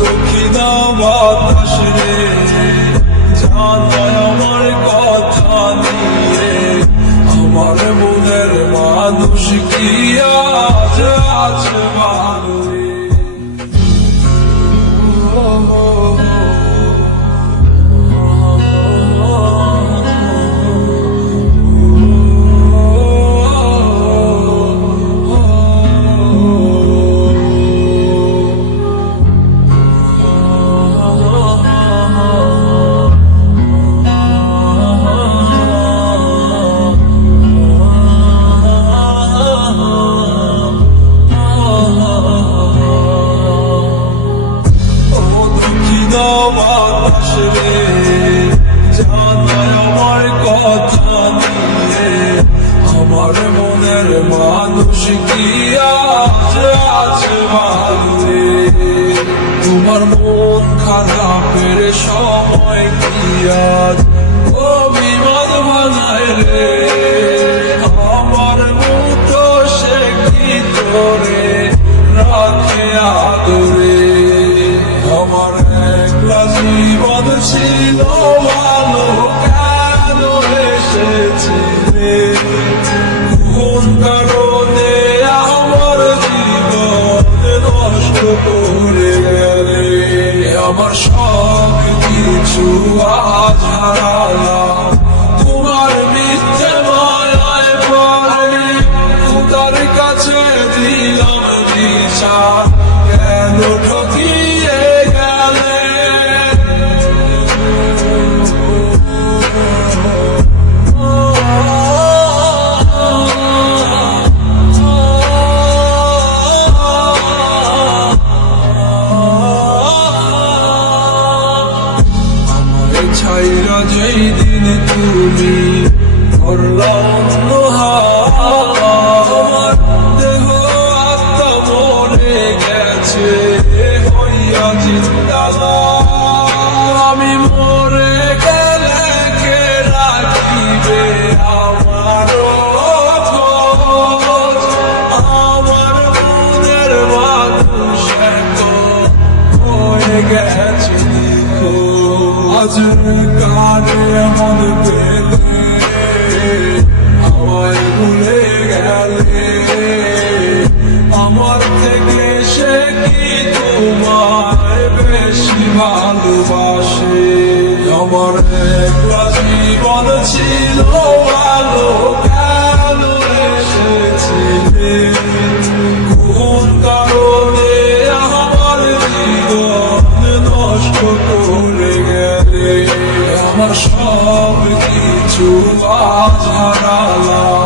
দক্ষিণা বাতাস রে জানায় আমার কথা নিয়ে, আমার মনের মানুষ কি আজ আছে ভালো রে। বাতাস রে জানায় আমার কথা নিয়ে, আমার মনের মানুষ কি আজ আছে ভালো রে। তোমার মন খারাপের সময় কি আজ অভিমান বানায় রে, আমার মতো সে কি তোরে রাখে আদরে। আমার একলা জীবন ছিল ভালো, কেন এসেছি রে, কোন কারণে আমার জীবন নষ্ট করে গেলে। আমার সব কিছু আজ হারালাম তোমার মিথ্যে মায়ায় পড়ে, খোদার কাছে দিলাম বিচার, কেন ঠকিয়ে গেলে। আমাকে ছাইরা যেই দিন তুমি করলা অন্য হাত, আমার দেহ আত্মা মরে গেছে হইয়া জিন্দালা। আমি মরে গেলে কে রাখিবে আমার খোঁজ, আমার মনের মানুষ তো হয়ে গেছে আজ কারে মন পেলে, আমায় ভুলে গেলে। আমার থেকে সে কি তোমায় বেশি ভালোবাসে, আমার একলা জীবন ছিল ভালো, কেন এসেছিলে, কোন কারণে আমার জীবন নষ্ট করে গেলে। আমার সব কিছু আজ হারালাম